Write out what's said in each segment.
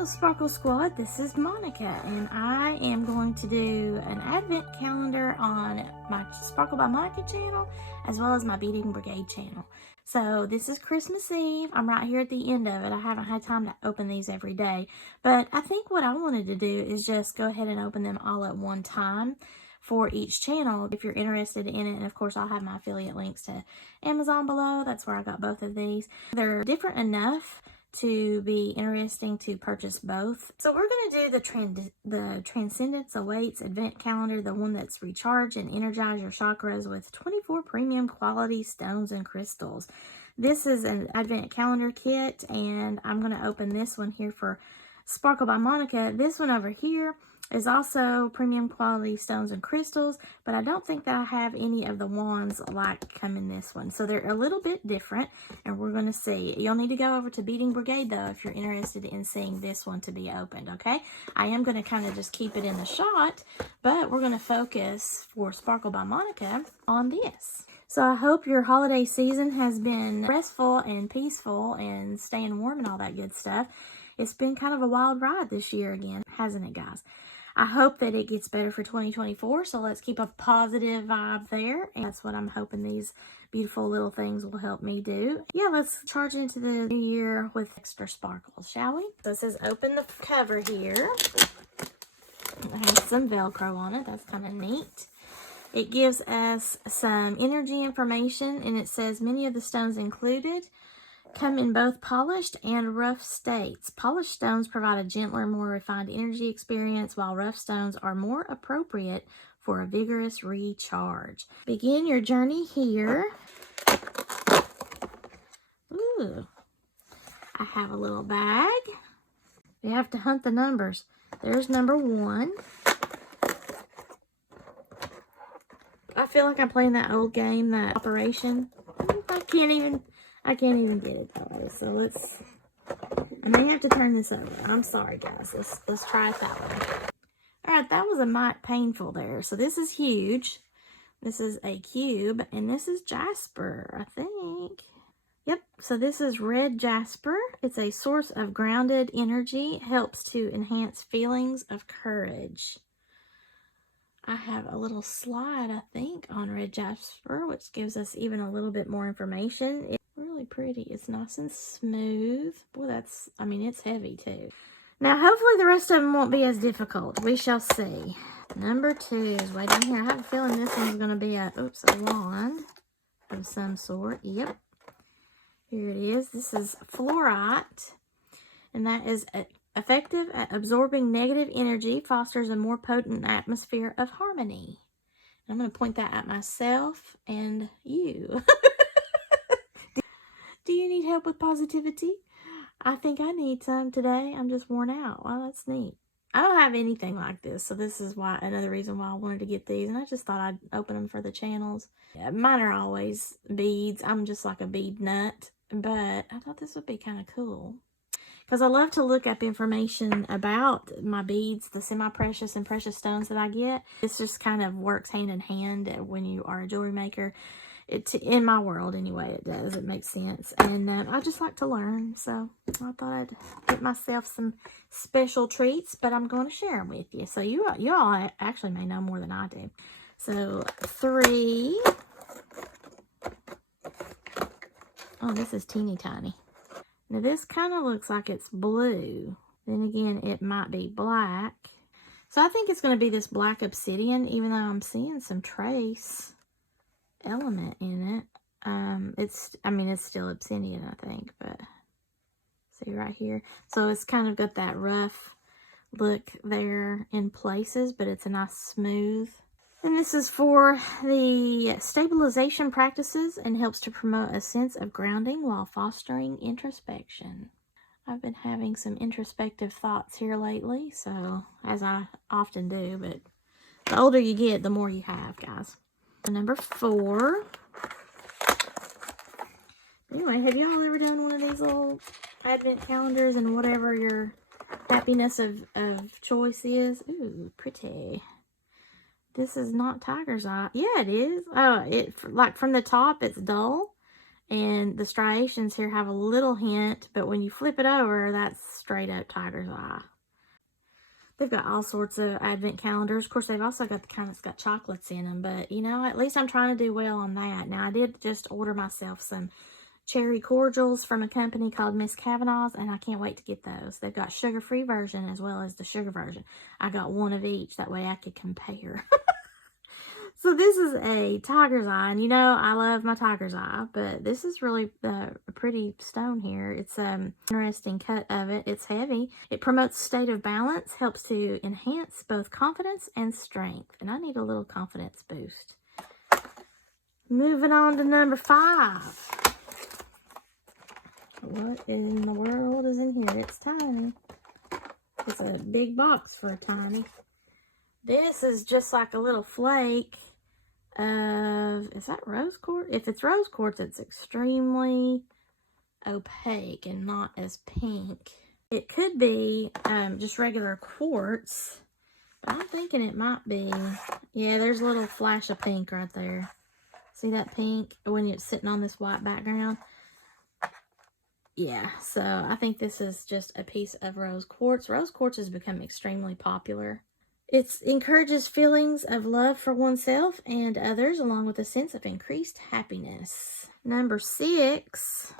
Hello Sparkle Squad, this is Monica and I am going to do an advent calendar on my Sparkle by Monica channel as well as my Beading Brigade channel. So this is Christmas Eve. I'm right here at the end of it. I haven't had time to open these every day, but I think what I wanted to do is just go ahead and open them all at one time for each channel if you're interested in it. And of course I'll have my affiliate links to Amazon below. That's where I got both of these. They're different enough to be interesting to purchase both. So we're going to do the Transcendence Awaits Advent Calendar, the one that's recharge and energize your chakras with 24 premium quality stones and crystals. This is an Advent Calendar kit, and I'm going to open this one here for Sparkle by Monica. This one over here is also premium quality stones and crystals, but I don't think that I have any of the wands like come in this one. So they're a little bit different, and we're going to see. You'll need to go over to Beading Brigade, though, if you're interested in seeing this one to be opened, okay? I am going to kind of just keep it in the shot, but we're going to focus for Sparkle by Monica on this. So I hope your holiday season has been restful and peaceful and staying warm and all that good stuff. It's been kind of a wild ride this year again, hasn't it, guys? I hope that it gets better for 2024, so let's keep a positive vibe there. And that's what I'm hoping these beautiful little things will help me do. Yeah, let's charge into the new year with extra sparkles, shall we? So it says open the cover here. It has some Velcro on it. That's kind of neat. It gives us some energy information, and it says many of the stones included come in both polished and rough states. Polished stones provide a gentler, more refined energy experience, while rough stones are more appropriate for a vigorous recharge. Begin your journey here. Ooh, I have a little bag. You have to hunt the numbers. There's number 1. I feel like I'm playing that old game, that Operation. I can't even get it though. So I may have to turn this over. I'm sorry, guys. Let's try it that way. All right, that was a mite painful there. So this is huge. This is a cube, and this is jasper, I think. Yep, so this is red jasper. It's a source of grounded energy. It helps to enhance feelings of courage. I have a little slide, I think, on red jasper, which gives us even a little bit more information. It's really pretty. It's nice and smooth. Boy, it's heavy too. Now, hopefully the rest of them won't be as difficult. We shall see. Number 2 is way down here. I have a feeling this one's going to be a wand of some sort. Yep. Here it is. This is fluorite, and that is effective at absorbing negative energy, fosters a more potent atmosphere of harmony. I'm going to point that at myself and you. Do you need help with positivity? I think I need some today. I'm just worn out. Wow, that's neat. I don't have anything like this, so this is another reason why I wanted to get these, and I just thought I'd open them for the channels. Yeah, mine are always beads. I'm just like a bead nut, but I thought this would be kind of cool, because I love to look up information about my beads, the semi-precious and precious stones that I get. This just kind of works hand in hand when you are a jewelry maker. In my world, anyway, it does. It makes sense. And I just like to learn, so I thought I'd get myself some special treats, but I'm going to share them with you. So you all actually may know more than I do. So 3. Oh, this is teeny tiny. Now, this kind of looks like it's blue. Then again, it might be black. So I think it's going to be this black obsidian, even though I'm seeing some trace element in it. It's still obsidian, I think, but see right here. So it's kind of got that rough look there in places, but it's a nice smooth. And this is for the stabilization practices and helps to promote a sense of grounding while fostering introspection. I've been having some introspective thoughts here lately, so as I often do, but the older you get, the more you have, guys. Number 4. Anyway, have y'all ever done one of these little advent calendars and whatever your happiness of choice is? Ooh, pretty. This is not tiger's eye. Yeah, it is. Oh, like from the top, it's dull. And the striations here have a little hint, but when you flip it over, that's straight up tiger's eye. They've got all sorts of advent calendars. Of course, they've also got the kind that's got chocolates in them, but you know, at least I'm trying to do well on that. Now, I did just order myself some cherry cordials from a company called Miss Kavanaugh's, and I can't wait to get those. They've got sugar-free version as well as the sugar version. I got one of each, that way I could compare. So this is a tiger's eye, and you know I love my tiger's eye, but this is really a pretty stone here. It's interesting cut of it. It's heavy. It promotes a state of balance, helps to enhance both confidence and strength, and I need a little confidence boost. Moving on to number 5. What in the world is in here? It's tiny. It's a big box for a tiny. This is just like a little flake of, is that rose quartz? If it's rose quartz, it's extremely opaque and not as pink. It could be just regular quartz, but I'm thinking it might be. Yeah, there's a little flash of pink right there. See that pink when it's sitting on this white background? Yeah, so I think this is just a piece of rose quartz. Rose quartz has become extremely popular. It encourages feelings of love for oneself and others, along with a sense of increased happiness. Number 6.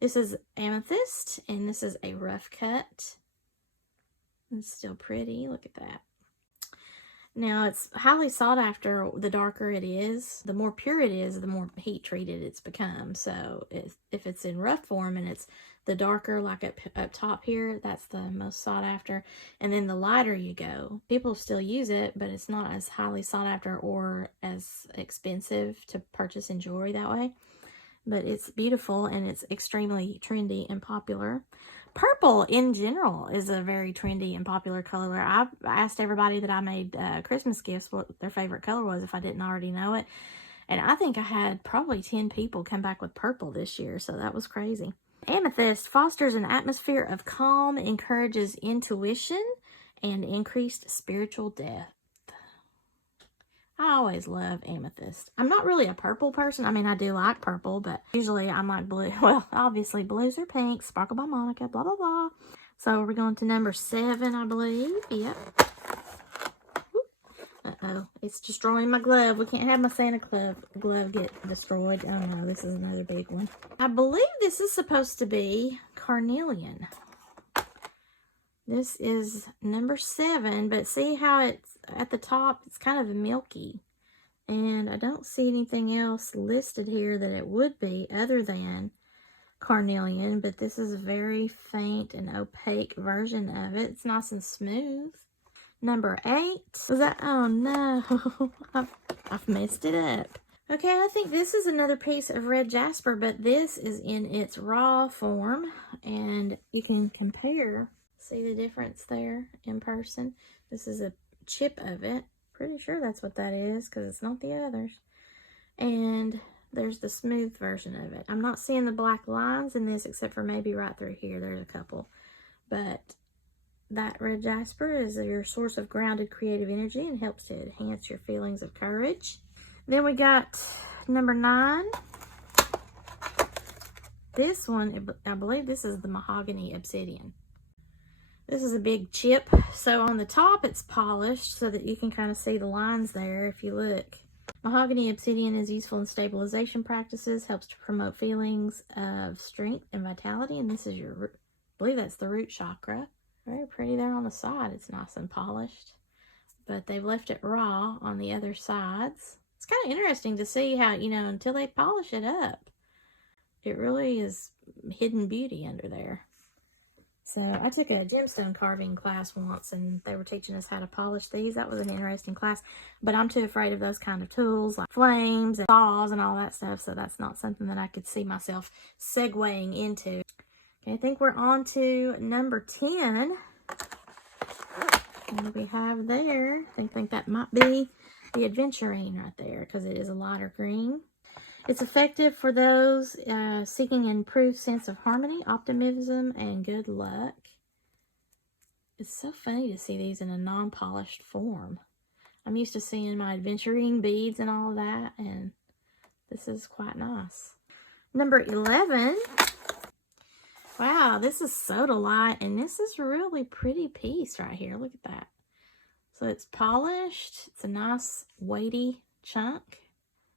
This is amethyst, and this is a rough cut. It's still pretty. Look at that. Now, it's highly sought after. The darker it is, the more pure it is, the more heat treated it's become. So if it's in rough form and it's the darker, like up top here, that's the most sought after. And then the lighter you go, people still use it, but it's not as highly sought after or as expensive to purchase in jewelry that way. But it's beautiful, and it's extremely trendy and popular. Purple in general is a very trendy and popular color. I asked everybody that I made Christmas gifts what their favorite color was if I didn't already know it. And I think I had probably 10 people come back with purple this year, so that was crazy. Amethyst fosters an atmosphere of calm, encourages intuition, and increased spiritual depth. I always love amethyst. I'm not really a purple person. I mean, I do like purple, but usually I'm like blue. Well, obviously blues or pinks, Sparkle by Monica, blah, blah, blah. So we're going to number 7, I believe. Yep. Uh-oh. It's destroying my glove. We can't have my Santa glove get destroyed. Oh, no. This is another big one. I believe this is supposed to be carnelian. This is number 7, but see how it's at the top, it's kind of milky. And I don't see anything else listed here that it would be other than carnelian, but this is a very faint and opaque version of it. It's nice and smooth. Number 8. Was that? Oh no, I've messed it up. Okay, I think this is another piece of red jasper, but this is in its raw form, and you can compare. See the difference there in person? This is a chip of it. Pretty sure that's what that is because it's not the others. And there's the smooth version of it. I'm not seeing the black lines in this except for maybe right through here. There's a couple. But that red jasper is your source of grounded creative energy and helps to enhance your feelings of courage. Then we got number 9. This one, I believe this is the mahogany obsidian. This is a big chip. So on the top, it's polished so that you can kind of see the lines there if you look. Mahogany obsidian is useful in stabilization practices, helps to promote feelings of strength and vitality. And this is your, I believe that's the root chakra. Very pretty there on the side. It's nice and polished. But they've left it raw on the other sides. It's kind of interesting to see how, you know, until they polish it up, it really is hidden beauty under there. So I took a gemstone carving class once, and they were teaching us how to polish these. That was an interesting class, but I'm too afraid of those kind of tools like flames and saws and all that stuff, so that's not something that I could see myself segueing into. Okay, I think we're on to number 10. What do we have there? I think that might be the aventurine right there because it is a lighter green. It's effective for those seeking an improved sense of harmony, optimism, and good luck. It's so funny to see these in a non-polished form. I'm used to seeing my adventuring beads and all of that, and this is quite nice. Number 11. Wow, this is Sodalite, and this is a really pretty piece right here. Look at that. So it's polished. It's a nice weighty chunk.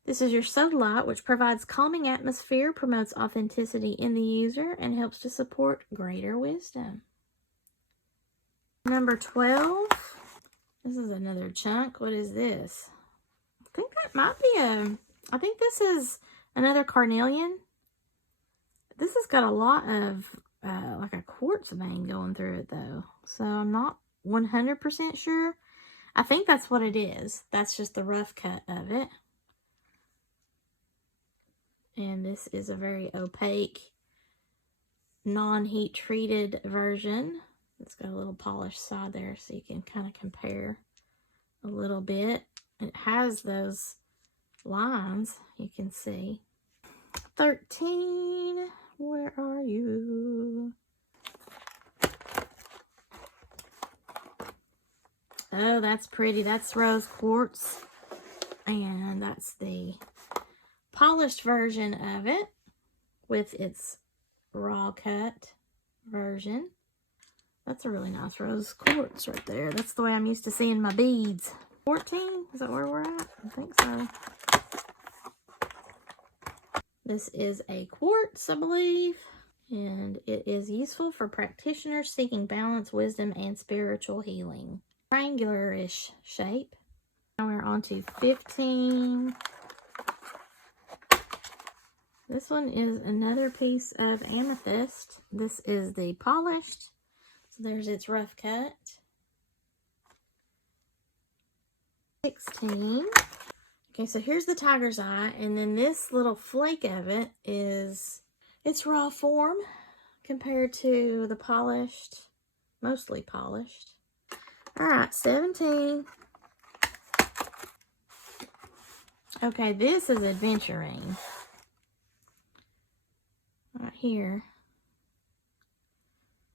This is your Sodalite, which provides calming atmosphere, promotes authenticity in the user, and helps to support greater wisdom. Number 12. This is another chunk. What is this? I think that might be I think this is another carnelian. This has got a lot of like a quartz vein going through it though. So I'm not 100% sure. I think that's what it is. That's just the rough cut of it. And this is a very opaque, non-heat treated version. It's got a little polished side there so you can kind of compare a little bit. It has those lines you can see. 13, where are you? Oh, that's pretty. That's rose quartz. And that's the polished version of it with its raw cut version. That's a really nice rose quartz right there. That's the way I'm used to seeing my beads. 14? Is that where we're at? I think so. This is a quartz, I believe. And it is useful for practitioners seeking balance, wisdom, and spiritual healing. Triangular-ish shape. Now we're on to 15. This one is another piece of amethyst. This is the polished. So there's its rough cut. 16. Okay, so here's the tiger's eye, and then this little flake of it is its raw form compared to the polished, mostly polished. All right, 17. Okay, this is adventuring. Right here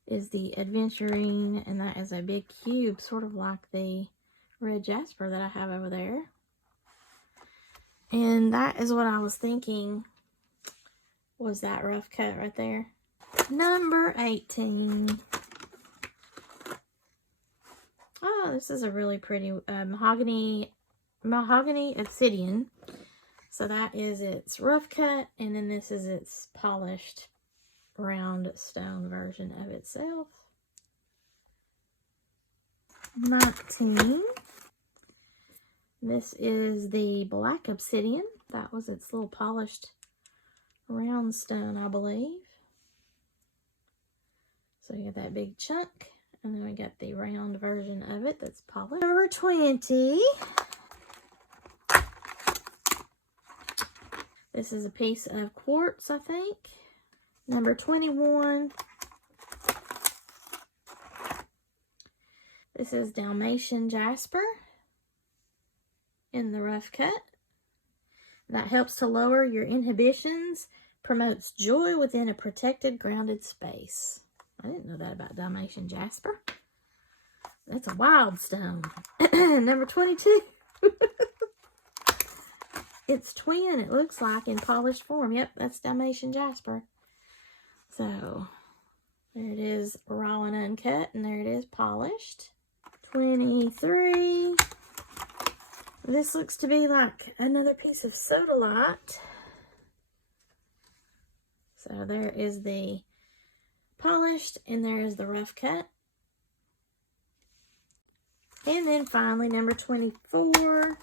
is the adventuring, and that is a big cube, sort of like the red jasper that I have over there. And that is what I was thinking was that rough cut right there. Number 18. Oh, this is a really pretty mahogany obsidian. So that is its rough cut, and then this is its polished round stone version of itself. 19. This is the black obsidian. That was its little polished round stone, I believe. So you got that big chunk, and then we got the round version of it that's polished. Number 20. This is a piece of quartz, I think. Number 21. This is Dalmatian jasper in the rough cut. That helps to lower your inhibitions, promotes joy within a protected, grounded space. I didn't know that about Dalmatian jasper. That's a wild stone. Number 22. It's twin, it looks like, in polished form. Yep, that's Dalmatian jasper. So, there it is, raw and uncut, and there it is, polished. 23. This looks to be like another piece of sodalite. So, there is the polished, and there is the rough cut. And then finally, number 24.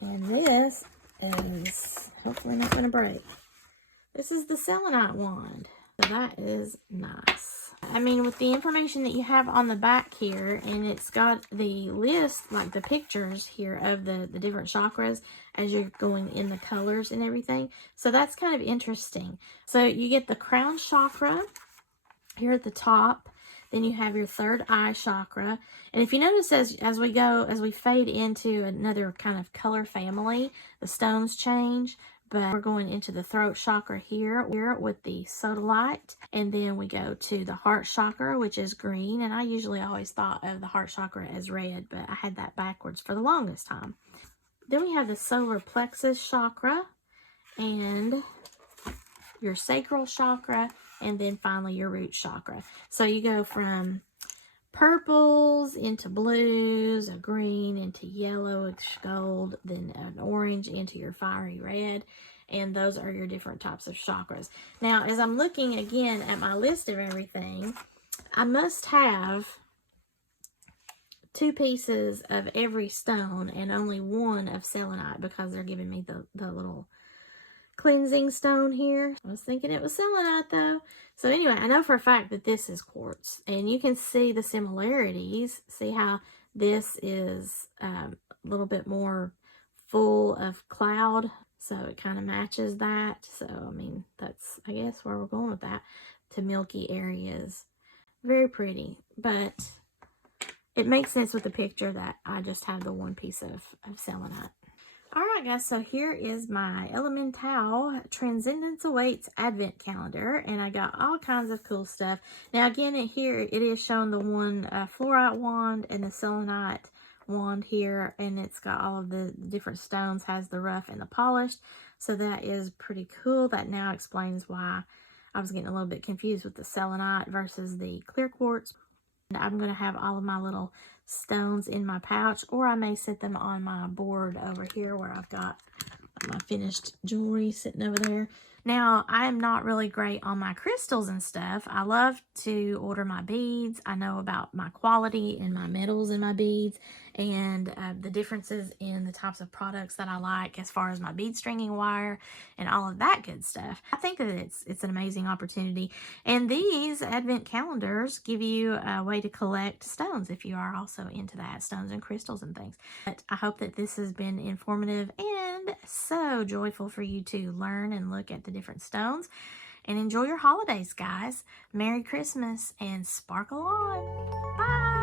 And this is hopefully not going to break. This is the selenite wand. So that is nice. I mean, with the information that you have on the back here, and it's got the list, like the pictures here of the different chakras as you're going in the colors and everything. So that's kind of interesting. So you get the crown chakra here at the top. Then you have your third eye chakra. And if you notice as we fade into another kind of color family, the stones change. But we're going into the throat chakra here with the sodalite. And then we go to the heart chakra, which is green. And I usually always thought of the heart chakra as red, but I had that backwards for the longest time. Then we have the solar plexus chakra and your sacral chakra, and then finally your root chakra. So you go from purples into blues, a green into yellowish gold, then an orange into your fiery red. And those are your different types of chakras. Now, as I'm looking again at my list of everything, I must have 2 pieces of every stone and only 1 of selenite, because they're giving me the little cleansing stone here. I was thinking it was selenite though. So anyway, I know for a fact that this is quartz, and you can see the similarities. See how this is a little bit more full of cloud, so it kind of matches that. So I mean, that's, I guess, where we're going with that, to milky areas. Very pretty, but it makes sense with the picture that I just have the 1 piece of selenite. Alright guys, so here is my Elementao Transcendence Awaits Advent Calendar, and I got all kinds of cool stuff. Now again, here it is showing the one fluorite wand and the selenite wand here, and it's got all of the different stones, has the rough and the polished, so that is pretty cool. That now explains why I was getting a little bit confused with the selenite versus the clear quartz. And I'm going to have all of my little stones in my pouch, or I may set them on my board over here where I've got my finished jewelry sitting over there. Now, I am not really great on my crystals and stuff. I love to order my beads. I know about my quality and my metals in my beads, and the differences in the types of products that I like as far as my bead stringing wire and all of that good stuff. I think that it's an amazing opportunity. And these advent calendars give you a way to collect stones if you are also into that, stones and crystals and things. But I hope that this has been informative and so joyful for you to learn and look at the different stones. And enjoy your holidays, guys. Merry Christmas and sparkle on. Bye.